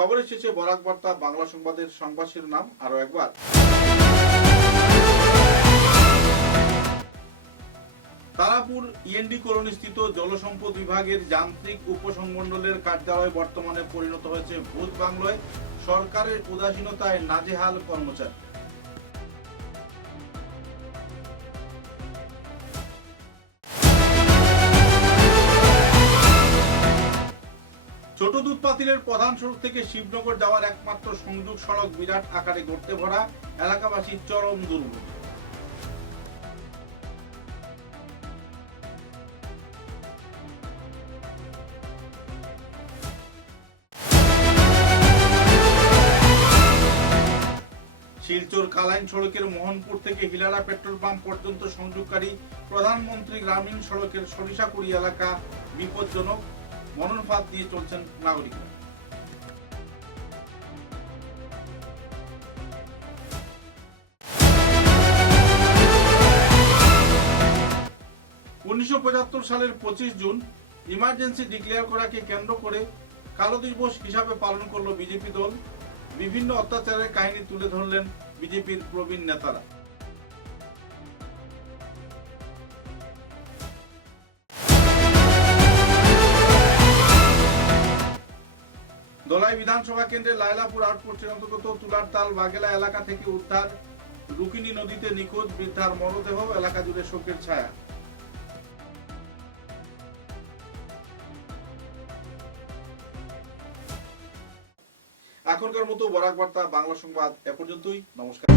খবরের শেষে বরাক বার্তা বাংলা সংবাদের সংবাদ শিরোনাম আরো একবার। তারাপুর ইএনডি কলোনিস্থিত জলসম্পদ বিভাগের যান্ত্রিক উপসংমণ্ডলের কার্যালয় বর্তমানে পরিণত হয়েছে ভূত বাংলায়। সরকারের উদাসীনতায় নাজেহাল কর্মচারী। ছোট দুধ পাতিলের প্রধান সড়ক থেকে শিবনগর যাওয়ার একমাত্র সংযোগ সড়ক বিরাট আকারে গর্তে ভরা, এলাকাবাসীর চরম দুর্ভোগ। শিলচর কালাইন সড়কের মোহনপুর থেকে হিলারা পেট্রোল পাম্প পর্যন্ত সংযোগকারী প্রধানমন্ত্রী গ্রামীণ সড়কের সরিষাকুড়ি এলাকা বিপজ্জনক, মনন ফাঁদ দিয়ে চলছেন নাগরিকরা। সালের 25 জুন ইমার্জেন্সি ডিক্লেয়ার করাকে কেন্দ্র করে কালো দিবস হিসাবে পালন করলো বিজেপি দল। বিভিন্ন অত্যাচারের কাহিনী তুলে ধরলেন বিজেপির প্রবীণ নেতারা। দলাই বিধানসভা কেন্দ্রের লাইলাপুর আউটপোস্টের অন্তর্গত তুলারতাল বাগেলা এলাকা থেকে উদ্ধার রুকিনী নদীতে নিখোঁজ বৃদ্ধার মরদেহ, এলাকা জুড়ে শোকের ছায়া। এখনকার মতো বরাক বার্তা বাংলা সংবাদ এ পর্যন্তই। নমস্কার।